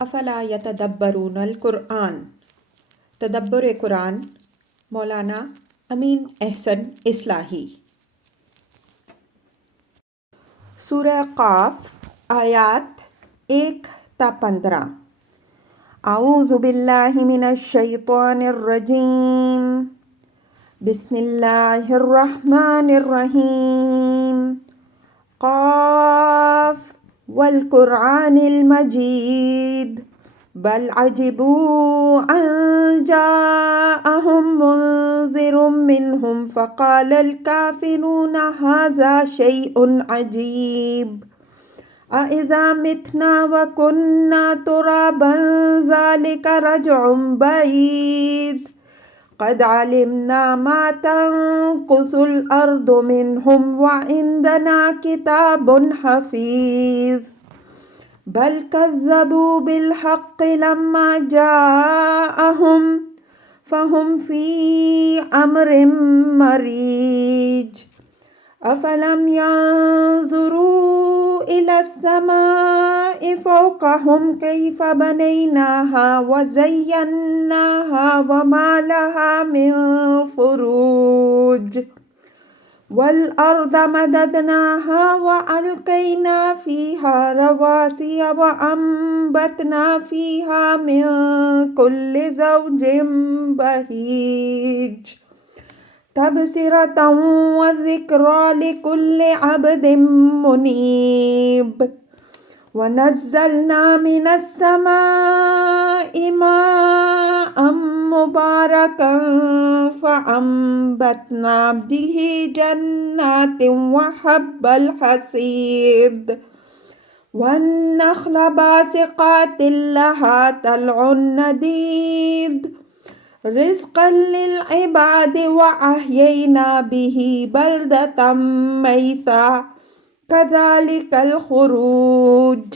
افلا یتدبرون القرآن، تدبر قرآن، مولانا امین احسن اصلاحی۔ سورہ قاف، آیات 1 تا 15۔ اعوذ باللہ من الشیطان الرجیم، بسم اللہ الرحمن الرحیم۔ قاف والقرآن المجید، بل عجبوا ان جاءهم منذر منهم فقال الكافرون هذا شيء عجيب أإذا متنا وكنا ترابا ذلك رجع بعيد قد علمنا ما تنقص الأرض منهم وعندنا كتاب حفيظ بل كذبوا بالحق لما جاءهم فهم في أمر مريج أفلم ينظروا إلى السماء فوقهم كيف بنيناها وزيناها وما لها من فروج والأرض مددناها وألقينا فيها رواسي وأنبتنا فيها من كل زوج بهيج تبصرة وذكرى لكل عبد منيب ونزلنا من السماء ماء مباركا فأنبتنا به جنات وحب الحصيد والنخل باسقات لها طلع نضيد رزقا للعباد وأحيينا به بلدة ميتا كذلك الخروج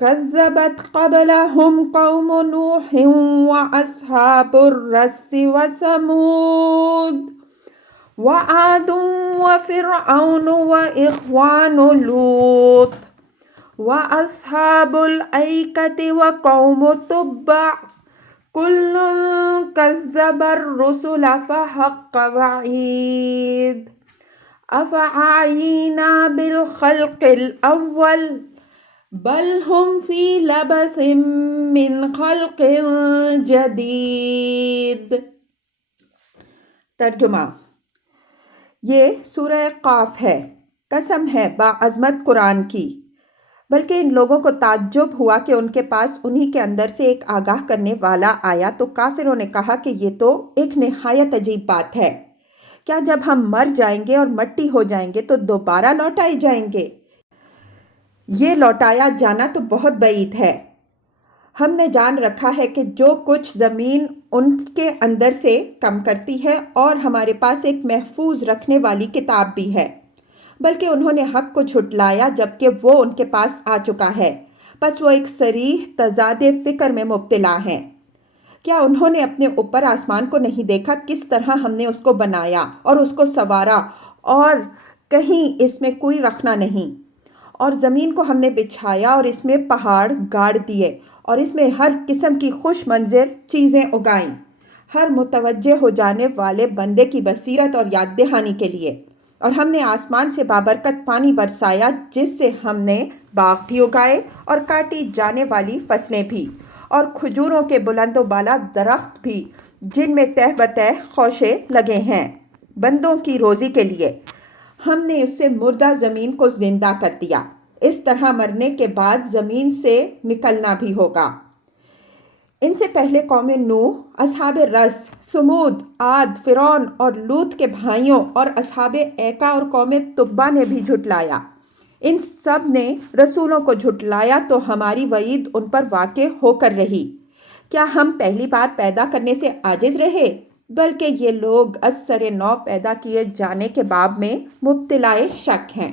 كذبت قبلهم قوم نوح وأصحاب الرس وثمود وعاد وفرعون وإخوان لوط وأصحاب الأيكة وقوم تبع كل كذب الرسل فحق وعيد أفعينا بالخلق الأول بل هم في لبث من خلق جدید۔ ترجمہ۔ یہ سورہ قاف ہے۔ قسم ہے باعظمت قرآن کی، بلکہ ان لوگوں کو تعجب ہوا کہ ان کے پاس انہی کے اندر سے ایک آگاہ کرنے والا آیا تو کافروں نے کہا کہ یہ تو ایک نہایت عجیب بات ہے۔ کیا جب ہم مر جائیں گے اور مٹی ہو جائیں گے تو دوبارہ لوٹائے جائیں گے؟ یہ لوٹایا جانا تو بہت بعید ہے۔ ہم نے جان رکھا ہے کہ جو کچھ زمین ان کے اندر سے کم کرتی ہے اور ہمارے پاس ایک محفوظ رکھنے والی کتاب بھی ہے، بلکہ انہوں نے حق کو جھٹلایا جبکہ وہ ان کے پاس آ چکا ہے، بس وہ ایک صریح تضاد فکر میں مبتلا ہیں۔ کیا انہوں نے اپنے اوپر آسمان کو نہیں دیکھا کس طرح ہم نے اس کو بنایا اور اس کو سنوارا اور کہیں اس میں کوئی رکھنا نہیں، اور زمین کو ہم نے بچھایا اور اس میں پہاڑ گاڑ دیے اور اس میں ہر قسم کی خوش منظر چیزیں اگائیں، ہر متوجہ ہو جانے والے بندے کی بصیرت اور یاد دہانی کے لیے۔ اور ہم نے آسمان سے بابرکت پانی برسایا جس سے ہم نے باغ بھی اگائے اور کاٹی جانے والی فصلیں بھی، اور کھجوروں کے بلند و بالا درخت بھی جن میں تہ بتہ خوشے لگے ہیں بندوں کی روزی کے لیے۔ ہم نے اس سے مردہ زمین کو زندہ کر دیا، اس طرح مرنے کے بعد زمین سے نکلنا بھی ہوگا۔ ان سے پہلے قوم نوح، اصحاب رس، ثمود، عاد، فرعون اور لوط کے بھائیوں اور اصحاب ایکا اور قوم تبع نے بھی جھٹلایا۔ ان سب نے رسولوں کو جھٹلایا تو ہماری وعید ان پر واقع ہو کر رہی۔ کیا ہم پہلی بار پیدا کرنے سے عاجز رہے؟ بلکہ یہ لوگ از سر نو پیدا کیے جانے کے باب میں مبتلا شک ہیں۔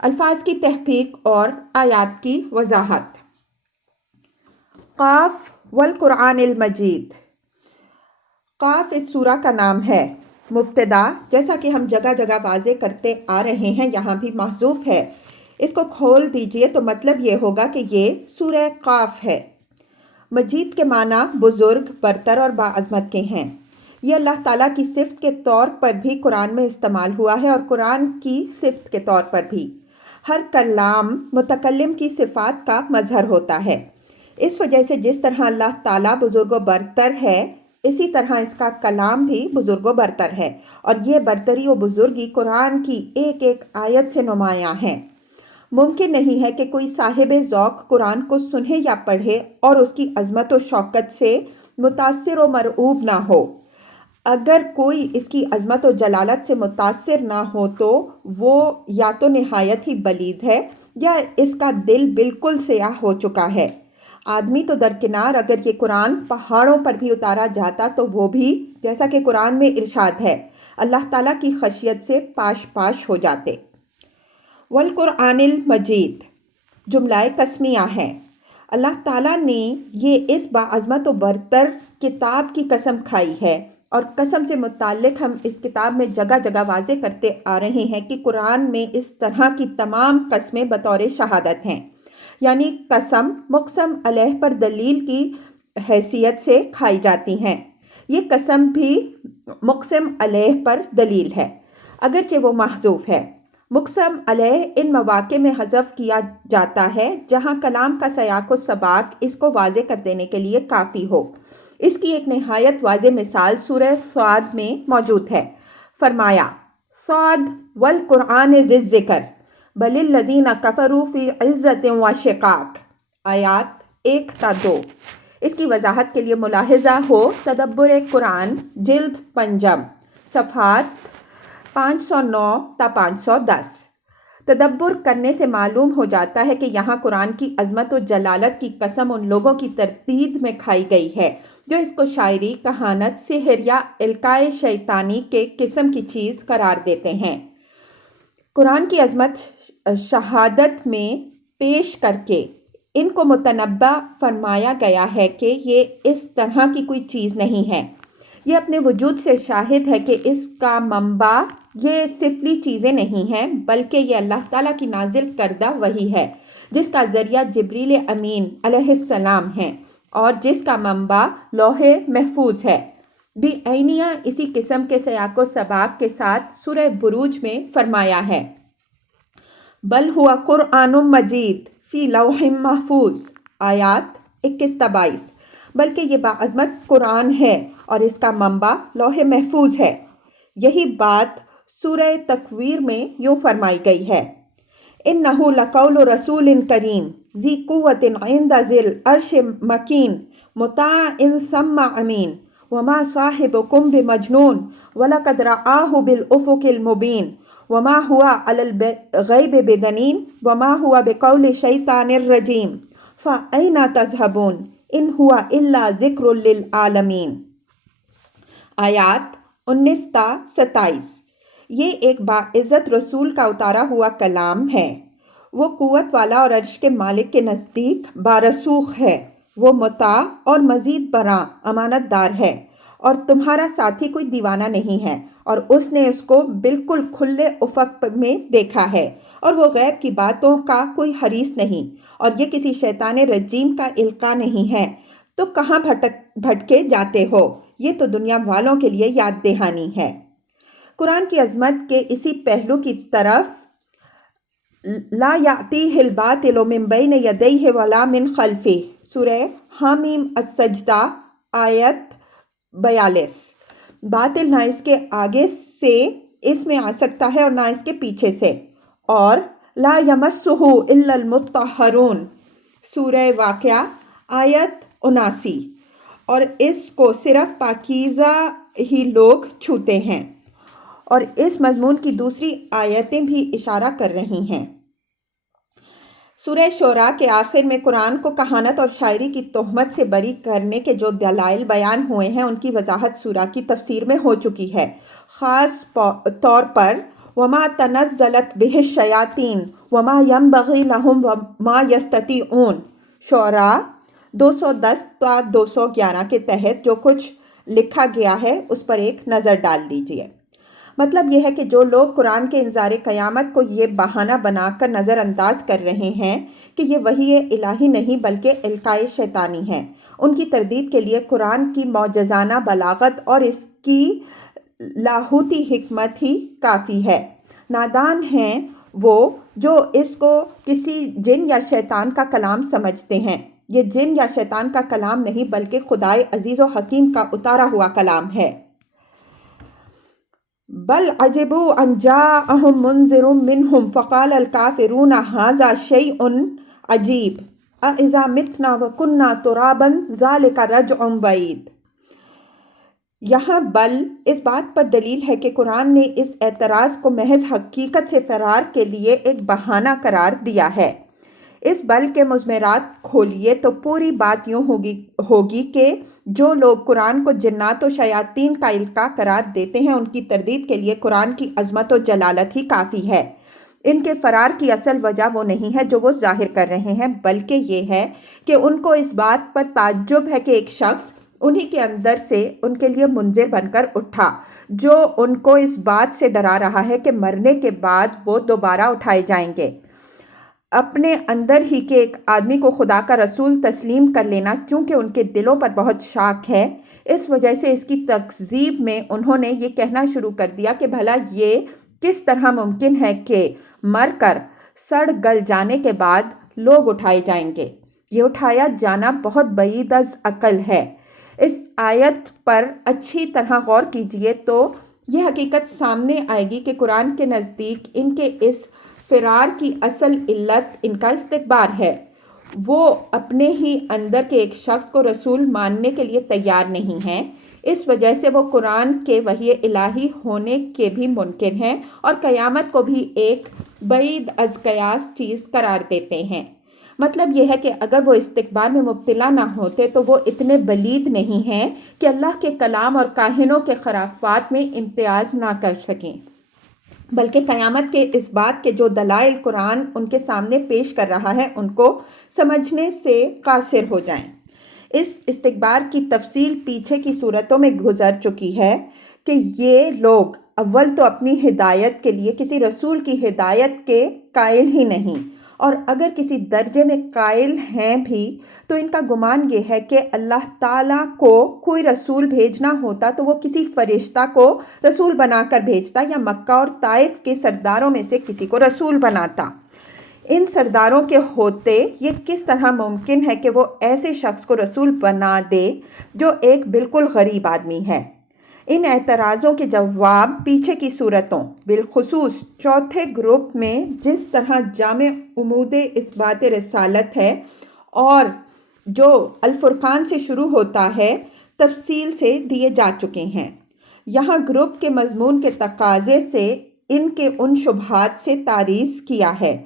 الفاظ کی تحقیق اور آیات کی وضاحت۔ قاف والقرآن المجید۔ قاف اس سورہ کا نام ہے۔ مبتدا، جیسا کہ ہم جگہ جگہ واضح کرتے آ رہے ہیں، یہاں بھی محذوف ہے۔ اس کو کھول دیجئے تو مطلب یہ ہوگا کہ یہ سورہ قاف ہے۔ مجید کے معنی بزرگ، برتر اور باعظمت کے ہیں۔ یہ اللہ تعالیٰ کی صفت کے طور پر بھی قرآن میں استعمال ہوا ہے اور قرآن کی صفت کے طور پر بھی۔ ہر کلام متکلم کی صفات کا مظہر ہوتا ہے۔ اس وجہ سے جس طرح اللہ تعالیٰ بزرگ و برتر ہے، اسی طرح اس کا کلام بھی بزرگ و برتر ہے، اور یہ برتری و بزرگی قرآن کی ایک ایک آیت سے نمایاں ہے۔ ممکن نہیں ہے کہ کوئی صاحب ذوق قرآن کو سنے یا پڑھے اور اس کی عظمت و شوکت سے متاثر و مرعوب نہ ہو۔ اگر کوئی اس کی عظمت و جلالت سے متاثر نہ ہو تو وہ یا تو نہایت ہی بلید ہے یا اس کا دل بالکل سیاہ ہو چکا ہے۔ آدمی تو درکنار، اگر یہ قرآن پہاڑوں پر بھی اتارا جاتا تو وہ بھی، جیسا کہ قرآن میں ارشاد ہے، اللہ تعالیٰ کی خشیت سے پاش پاش ہو جاتے۔ والقرآن المجید جملہ قسمیہ ہے۔ اللہ تعالیٰ نے یہ اس باعظمت و برتر کتاب کی قسم کھائی ہے، اور قسم سے متعلق ہم اس کتاب میں جگہ جگہ واضح کرتے آ رہے ہیں کہ قرآن میں اس طرح کی تمام قسمیں بطور شہادت ہیں، یعنی قسم مقسم علیہ پر دلیل کی حیثیت سے کھائی جاتی ہیں۔ یہ قسم بھی مقسم علیہ پر دلیل ہے، اگرچہ وہ محذوف ہے۔ مقسم علیہ ان مواقع میں حذف کیا جاتا ہے جہاں کلام کا سیاق و سباق اس کو واضح کر دینے کے لیے کافی ہو۔ اس کی ایک نہایت واضح مثال سورہ صاد میں موجود ہے۔ فرمایا صاد والقرآن ذی الذکر بل الذین کفروا فی عزت و شقاق، آیات 1 تا 2۔ اس کی وضاحت کے لیے ملاحظہ ہو تدبر قرآن جلد پنجم، صفحات 509 تا 510۔ تدبر کرنے سے معلوم ہو جاتا ہے کہ یہاں قرآن کی عظمت و جلالت کی قسم ان لوگوں کی تردید میں کھائی گئی ہے جو اس کو شاعری، کہانت، سحر یا القائے شیطانی کے قسم کی چیز قرار دیتے ہیں۔ قرآن کی عظمت شہادت میں پیش کر کے ان کو متنبہ فرمایا گیا ہے کہ یہ اس طرح کی کوئی چیز نہیں ہے۔ یہ اپنے وجود سے شاہد ہے کہ اس کا منبع یہ سفلی چیزیں نہیں ہیں، بلکہ یہ اللہ تعالیٰ کی نازل کردہ وحی ہے، جس کا ذریعہ جبریل امین علیہ السلام ہے اور جس کا منبع لوح محفوظ ہے۔ بھی عینیہ اسی قسم کے سیاق و سباق کے ساتھ سورہ بروج میں فرمایا ہے بل ہوا قرآن مجید فی لوح محفوظ، آیات 21 تا 22۔ بلکہ یہ باعظمت قرآن ہے اور اس کا منبع لوح محفوظ ہے۔ یہی بات سورہ تکویر میں یوں فرمائی گئی ہے اِنَّهُ لَقَوْلُ رَسُولٍ كَرِيمٍ ذِي قُوَّةٍ عِنْدَ ذِي الْعَرْشِ مَكِينٍ مُطَاعٍ ثَمَّ أَمِينٍ وَمَا صَاحِبُكُمْ بِمَجْنُونٍ وَلَقَدْ رَآهُ بِالْأُفُقِ الْمُبِينِ وَمَا هُوَ عَلَى الْغَيْبِ بِضَنِينٍ وَمَا هُوَ بِقَوْلِ شَيْطَانٍ رَجِيمٍ فَأَيْنَ تَذْهَبُونَ إِنْ هُوَ إِلَّا ذِكْرٌ لِلْعَالَمِينَ، آیات 19 تا 27۔ یہ ایک باعزت رسول کا اتارا ہوا کلام ہے۔ وہ قوت والا اور عرش کے مالک کے نزدیک بارسوخ ہے۔ وہ مطاع اور مزید برآں امانت دار ہے، اور تمہارا ساتھی کوئی دیوانہ نہیں ہے، اور اس نے اس کو بالکل کھلے افق میں دیکھا ہے، اور وہ غیب کی باتوں کا کوئی حریص نہیں، اور یہ کسی شیطان رجیم کا القاء نہیں ہے۔ تو کہاں بھٹکے جاتے ہو؟ یہ تو دنیا والوں کے لیے یاد دہانی ہے۔ قرآن کی عظمت کے اسی پہلو کی طرف لا یأتیہ الباطل من بین یدیہ ولا من خلفہ، سورہ حامیم السجدہ، آیت 42۔ باطل نہ اس کے آگے سے اس میں آ سکتا ہے اور نہ اس کے پیچھے سے۔ اور لا یمسہ الا المطہرون، سورہ واقعہ، آیت 79۔ اور اس کو صرف پاکیزہ ہی لوگ چھوتے ہیں، اور اس مضمون کی دوسری آیتیں بھی اشارہ کر رہی ہیں۔ سورہ شعراء کے آخر میں قرآن کو کہانت اور شاعری کی تہمت سے بری کرنے کے جو دلائل بیان ہوئے ہیں ان کی وضاحت سورہ کی تفسیر میں ہو چکی ہے، خاص طور پر وَمَا تَنَزَّلَتْ بِهِ الشَّيَاطِينُ وَمَا يَنبَغِي لَهُمْ وَمَا يَسْتَطِيعُونَ، شعراء 210 تا 211 کے تحت جو کچھ لکھا گیا ہے اس پر ایک نظر ڈال لیجئے۔ مطلب یہ ہے کہ جو لوگ قرآن کے انذار قیامت کو یہ بہانہ بنا کر نظر انداز کر رہے ہیں کہ یہ وحی الہی نہیں بلکہ القائے شیطانی ہے، ان کی تردید کے لیے قرآن کی معجزانہ بلاغت اور اس کی لاہوتی حکمت ہی کافی ہے۔ نادان ہیں وہ جو اس کو کسی جن یا شیطان کا کلام سمجھتے ہیں۔ یہ جن یا شیطان کا کلام نہیں بلکہ خدائے عزیز و حکیم کا اتارا ہوا کلام ہے۔ بل عجبوا ان جاءهم منذر منهم فقال الكافرون هذا شيء عجیب اذا متنا وكنا ترابا ذلك رجع بعید۔ یہاں بل اس بات پر دلیل ہے کہ قرآن نے اس اعتراض کو محض حقیقت سے فرار کے لیے ایک بہانہ قرار دیا ہے۔ اس بل کے مضمرات کھولیے تو پوری بات یوں ہوگی کہ جو لوگ قرآن کو جنات و شیاطین کا القاء قرار دیتے ہیں ان کی تردید کے لیے قرآن کی عظمت و جلالت ہی کافی ہے۔ ان کے فرار کی اصل وجہ وہ نہیں ہے جو وہ ظاہر کر رہے ہیں، بلکہ یہ ہے کہ ان کو اس بات پر تعجب ہے کہ ایک شخص انہی کے اندر سے ان کے لیے منذر بن کر اٹھا جو ان کو اس بات سے ڈرا رہا ہے کہ مرنے کے بعد وہ دوبارہ اٹھائے جائیں گے۔ اپنے اندر ہی کے ایک آدمی کو خدا کا رسول تسلیم کر لینا چونکہ ان کے دلوں پر بہت شاک ہے، اس وجہ سے اس کی تکذیب میں انہوں نے یہ کہنا شروع کر دیا کہ بھلا یہ کس طرح ممکن ہے کہ مر کر سڑ گل جانے کے بعد لوگ اٹھائے جائیں گے۔ یہ اٹھایا جانا بہت بعید از عقل ہے۔ اس آیت پر اچھی طرح غور کیجئے تو یہ حقیقت سامنے آئے گی کہ قرآن کے نزدیک ان کے اس فرار کی اصل علت ان کا استکبار ہے۔ وہ اپنے ہی اندر کے ایک شخص کو رسول ماننے کے لیے تیار نہیں ہیں، اس وجہ سے وہ قرآن کے وحی الہی ہونے کے بھی منکر ہیں اور قیامت کو بھی ایک بعید از قیاس چیز قرار دیتے ہیں۔ مطلب یہ ہے کہ اگر وہ استکبار میں مبتلا نہ ہوتے تو وہ اتنے بلید نہیں ہیں کہ اللہ کے کلام اور کاہنوں کے خرافات میں امتیاز نہ کر سکیں، بلکہ قیامت کے اس بات کے جو دلائل قرآن ان کے سامنے پیش کر رہا ہے ان کو سمجھنے سے قاصر ہو جائیں۔ اس استکبار کی تفصیل پیچھے کی صورتوں میں گزر چکی ہے کہ یہ لوگ اول تو اپنی ہدایت کے لیے کسی رسول کی ہدایت کے قائل ہی نہیں، اور اگر کسی درجے میں قائل ہیں بھی تو ان کا گمان یہ ہے کہ اللہ تعالیٰ کو کوئی رسول بھیجنا ہوتا تو وہ کسی فرشتہ کو رسول بنا کر بھیجتا یا مکہ اور طائف کے سرداروں میں سے کسی کو رسول بناتا۔ ان سرداروں کے ہوتے یہ کس طرح ممکن ہے کہ وہ ایسے شخص کو رسول بنا دے جو ایک بالکل غریب آدمی ہے؟ ان اعتراضوں کے جواب پیچھے کی صورتوں بالخصوص چوتھے گروپ میں جس طرح جامع عمود اثبات رسالت ہے اور جو الفرقان سے شروع ہوتا ہے تفصیل سے دیے جا چکے ہیں۔ یہاں گروپ کے مضمون کے تقاضے سے ان کے ان شبہات سے تعریض کیا ہے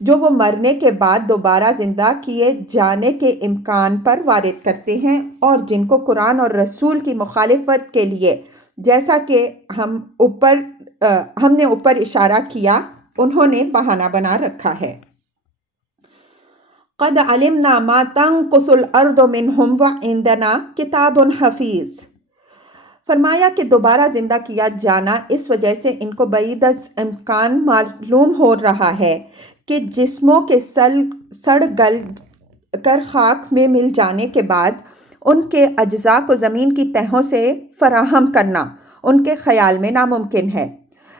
جو وہ مرنے کے بعد دوبارہ زندہ کیے جانے کے امکان پر وارد کرتے ہیں اور جن کو قرآن اور رسول کی مخالفت کے لیے جیسا کہ ہم نے اوپر اشارہ کیا انہوں نے بہانہ بنا رکھا ہے۔ قد علمنا ما تنقص الارض منہم وعندنا کتاب حفیظ۔ فرمایا کہ دوبارہ زندہ کیا جانا اس وجہ سے ان کو بعید از امکان معلوم ہو رہا ہے کہ جسموں کے سڑ گل کر خاک میں مل جانے کے بعد ان کے اجزاء کو زمین کی تہوں سے فراہم کرنا ان کے خیال میں ناممکن ہے۔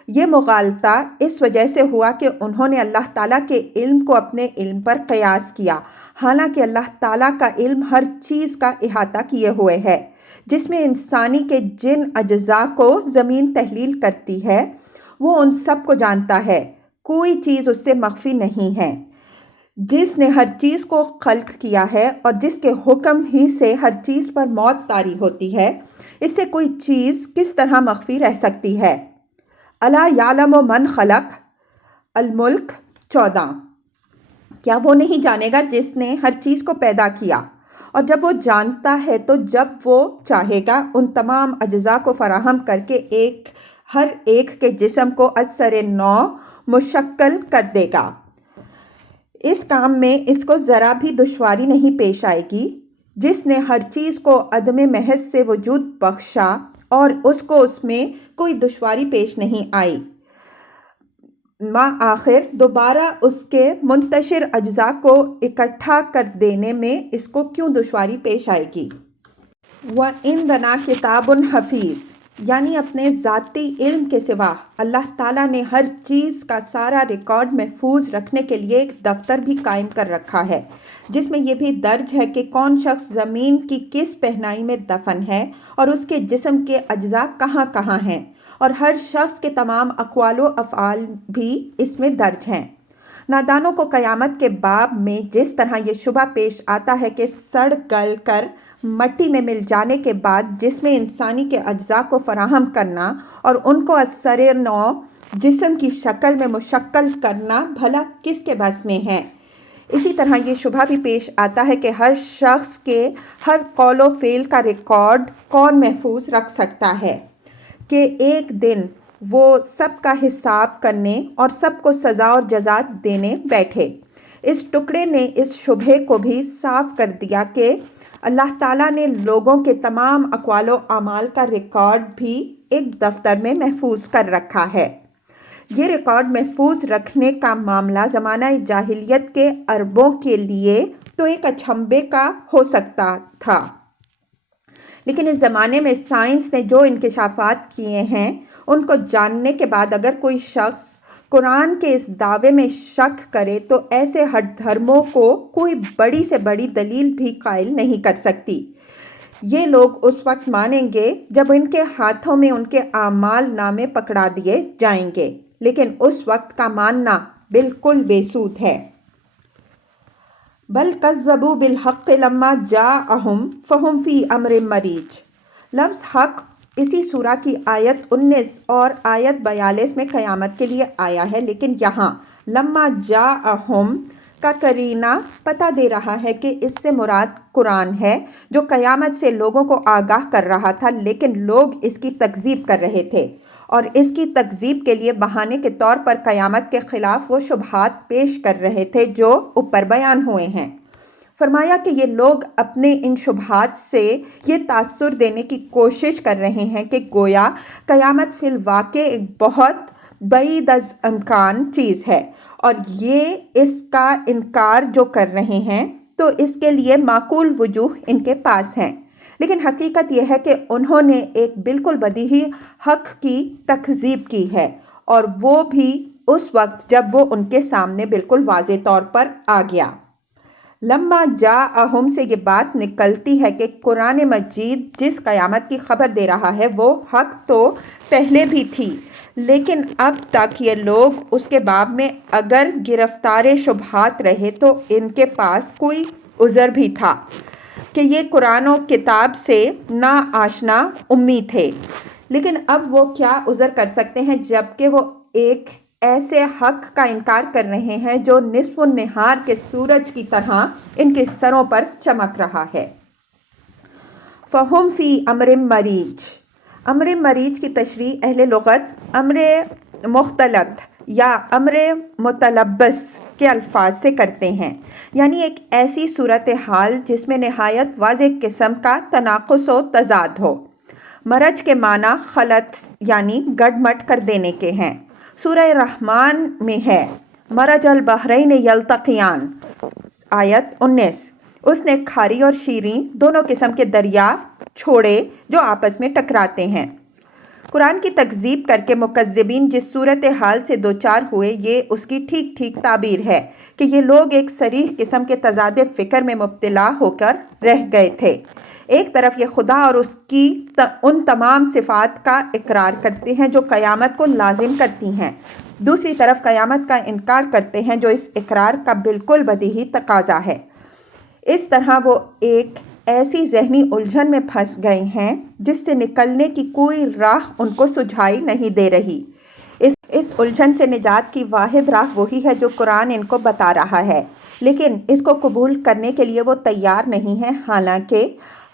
یہ مغالطہ اس وجہ سے ہوا کہ انہوں نے اللہ تعالیٰ کے علم کو اپنے علم پر قیاس کیا، حالانکہ اللہ تعالیٰ کا علم ہر چیز کا احاطہ کیے ہوئے ہے۔ جس میں انسانی کے جن اجزاء کو زمین تحلیل کرتی ہے وہ ان سب کو جانتا ہے، کوئی چیز اس سے مخفی نہیں ہے۔ جس نے ہر چیز کو خلق کیا ہے اور جس کے حکم ہی سے ہر چیز پر موت طاری ہوتی ہے، اس سے کوئی چیز کس طرح مخفی رہ سکتی ہے؟ الا یعلم من خلق الملک 14۔ کیا وہ نہیں جانے گا جس نے ہر چیز کو پیدا کیا؟ اور جب وہ جانتا ہے تو جب وہ چاہے گا ان تمام اجزاء کو فراہم کر کے ہر ایک کے جسم کو از سر نو مشکل کر دے گا۔ اس کام میں اس کو ذرا بھی دشواری نہیں پیش آئے گی۔ جس نے ہر چیز کو عدم محض سے وجود بخشا اور اس کو اس میں کوئی دشواری پیش نہیں آئی۔ آخر دوبارہ اس کے منتشر اجزاء کو اکٹھا کر دینے میں اس کو کیوں دشواری پیش آئے گی؟ وَإِنْدَنَا كِتَابٌ حَفِيظٌ، یعنی اپنے ذاتی علم کے سوا اللہ تعالیٰ نے ہر چیز کا سارا ریکارڈ محفوظ رکھنے کے لیے ایک دفتر بھی قائم کر رکھا ہے، جس میں یہ بھی درج ہے کہ کون شخص زمین کی کس پہنائی میں دفن ہے اور اس کے جسم کے اجزاء کہاں کہاں ہیں، اور ہر شخص کے تمام اقوال و افعال بھی اس میں درج ہیں۔ نادانوں کو قیامت کے باب میں جس طرح یہ شبہ پیش آتا ہے کہ سڑ گل کر مٹی میں مل جانے کے بعد جسم انسانی کے اجزاء کو فراہم کرنا اور ان کو از سر نو جسم کی شکل میں مشکل کرنا بھلا کس کے بس میں ہے، اسی طرح یہ شبہ بھی پیش آتا ہے کہ ہر شخص کے ہر قول و فعل کا ریکارڈ کون محفوظ رکھ سکتا ہے کہ ایک دن وہ سب کا حساب کرنے اور سب کو سزا اور جزا دینے بیٹھے۔ اس ٹکڑے نے اس شبہے کو بھی صاف کر دیا کہ اللہ تعالیٰ نے لوگوں کے تمام اقوال و اعمال کا ریکارڈ بھی ایک دفتر میں محفوظ کر رکھا ہے۔ یہ ریکارڈ محفوظ رکھنے کا معاملہ زمانہ جاہلیت کے عربوں کے لیے تو ایک اچنبھے کا ہو سکتا تھا، لیکن اس زمانے میں سائنس نے جو انکشافات کیے ہیں ان کو جاننے کے بعد اگر کوئی شخص قرآن کے اس دعوے میں شک کرے تو ایسے ہٹ دھرموں کو کوئی بڑی سے بڑی دلیل بھی قائل نہیں کر سکتی۔ یہ لوگ اس وقت مانیں گے جب ان کے ہاتھوں میں ان کے اعمال نامے پکڑا دیے جائیں گے، لیکن اس وقت کا ماننا بالکل بے سود ہے۔ بل کذبوا بالحق لما جاءہم فہم فی امر مریج۔ لفظ حق اسی سورہ کی آیت 19 اور آیت 42 میں قیامت کے لیے آیا ہے، لیکن یہاں لما جاءہم کا قرینہ پتہ دے رہا ہے کہ اس سے مراد قرآن ہے جو قیامت سے لوگوں کو آگاہ کر رہا تھا، لیکن لوگ اس کی تکذیب کر رہے تھے اور اس کی تکذیب کے لیے بہانے کے طور پر قیامت کے خلاف وہ شبہات پیش کر رہے تھے جو اوپر بیان ہوئے ہیں۔ فرمایا کہ یہ لوگ اپنے ان شبہات سے یہ تاثر دینے کی کوشش کر رہے ہیں کہ گویا قیامت فی الواقع ایک بہت بعید از امکان چیز ہے، اور یہ اس کا انکار جو کر رہے ہیں تو اس کے لیے معقول وجوہ ان کے پاس ہیں، لیکن حقیقت یہ ہے کہ انہوں نے ایک بالکل بدیہی حق کی تکذیب کی ہے، اور وہ بھی اس وقت جب وہ ان کے سامنے بالکل واضح طور پر آ گیا۔ لما جاءہم سے یہ بات نکلتی ہے کہ قرآن مجید جس قیامت کی خبر دے رہا ہے وہ حق تو پہلے بھی تھی، لیکن اب تک یہ لوگ اس کے باب میں اگر گرفتار شبہات رہے تو ان کے پاس کوئی عذر بھی تھا کہ یہ قرآن و کتاب سے نا آشنا امی تھے، لیکن اب وہ کیا عذر کر سکتے ہیں جبکہ وہ ایک ایسے حق کا انکار کر رہے ہیں جو نصف النہار کے سورج کی طرح ان کے سروں پر چمک رہا ہے۔ فہم فی امر مریج۔ امر مریج کی تشریح اہل لغت امر مختلط یا امر متلبس کے الفاظ سے کرتے ہیں، یعنی ایک ایسی صورتحال جس میں نہایت واضح قسم کا تناقض و تضاد ہو۔ مرج کے معنی خلط یعنی گڈمٹ کر دینے کے ہیں۔ سورہ رحمان میں ہے مرج البحرین یلتقیان، آیت 19۔ اس نے کھاری اور شیریں دونوں قسم کے دریا چھوڑے جو آپس میں ٹکراتے ہیں۔ قرآن کی تکذیب کر کے مکذبین جس صورتحال سے دوچار ہوئے یہ اس کی ٹھیک ٹھیک تعبیر ہے کہ یہ لوگ ایک صریح قسم کے تضاد فکر میں مبتلا ہو کر رہ گئے تھے۔ ایک طرف یہ خدا اور اس کی ان تمام صفات کا اقرار کرتے ہیں جو قیامت کو لازم کرتی ہیں، دوسری طرف قیامت کا انکار کرتے ہیں جو اس اقرار کا بالکل بدیہی تقاضا ہے۔ اس طرح وہ ایک ایسی ذہنی الجھن میں پھنس گئے ہیں جس سے نکلنے کی کوئی راہ ان کو سجھائی نہیں دے رہی۔ اس الجھن سے نجات کی واحد راہ وہی ہے جو قرآن ان کو بتا رہا ہے، لیکن اس کو قبول کرنے کے لیے وہ تیار نہیں ہیں، حالانکہ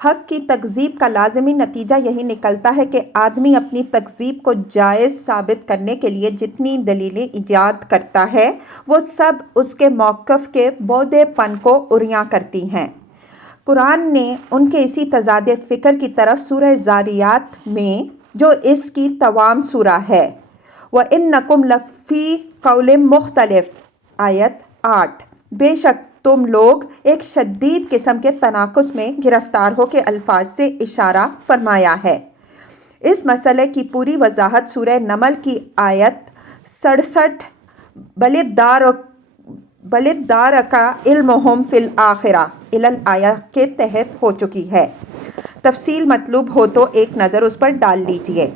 حق کی تکذیب کا لازمی نتیجہ یہی نکلتا ہے کہ آدمی اپنی تکذیب کو جائز ثابت کرنے کے لیے جتنی دلیلیں ایجاد کرتا ہے وہ سب اس کے موقف کے بودے پن کو عریاں کرتی ہیں۔ قرآن نے ان کے اسی تضاد فکر کی طرف سورہ زاریات میں جو اس کی تمام سورہ ہے وَإِنَّكُمْ لَفِي قَوْلٍ مُخْتَلِفٍ آیت 8 بے شک تم لوگ ایک شدید قسم کے تناقض میں گرفتار ہو کے الفاظ سے اشارہ فرمایا ہے۔ اس مسئلے کی پوری وضاحت سورہ نمل کی آیت 67 بل ادارک علمہم فی الآخرہ الآیہ کے تحت ہو چکی ہے۔ تفصیل مطلوب ہو تو ایک نظر اس پر ڈال لیجئے۔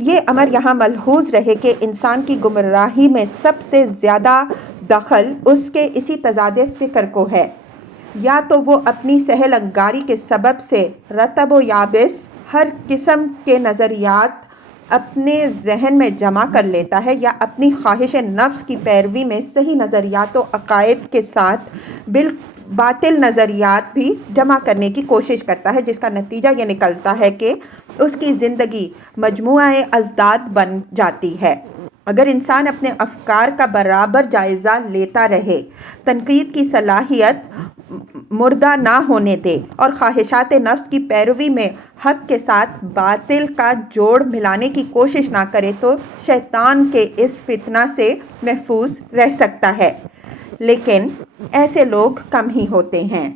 یہ امر یہاں ملحوظ رہے کہ انسان کی گمراہی میں سب سے زیادہ دخل اس کے اسی تضاد فکر کو ہے، یا تو وہ اپنی سہل انگاری کے سبب سے رطب و یابس ہر قسم کے نظریات اپنے ذہن میں جمع کر لیتا ہے، یا اپنی خواہش نفس کی پیروی میں صحیح نظریات و عقائد کے ساتھ باطل نظریات بھی جمع کرنے کی کوشش کرتا ہے، جس کا نتیجہ یہ نکلتا ہے کہ اس کی زندگی مجموعہ ازداد بن جاتی ہے۔ اگر انسان اپنے افکار کا برابر جائزہ لیتا رہے، تنقید کی صلاحیت مردہ نہ ہونے دے اور خواہشات نفس کی پیروی میں حق کے ساتھ باطل کا جوڑ ملانے کی کوشش نہ کرے تو شیطان کے اس فتنہ سے محفوظ رہ سکتا ہے، لیکن ایسے لوگ کم ہی ہوتے ہیں۔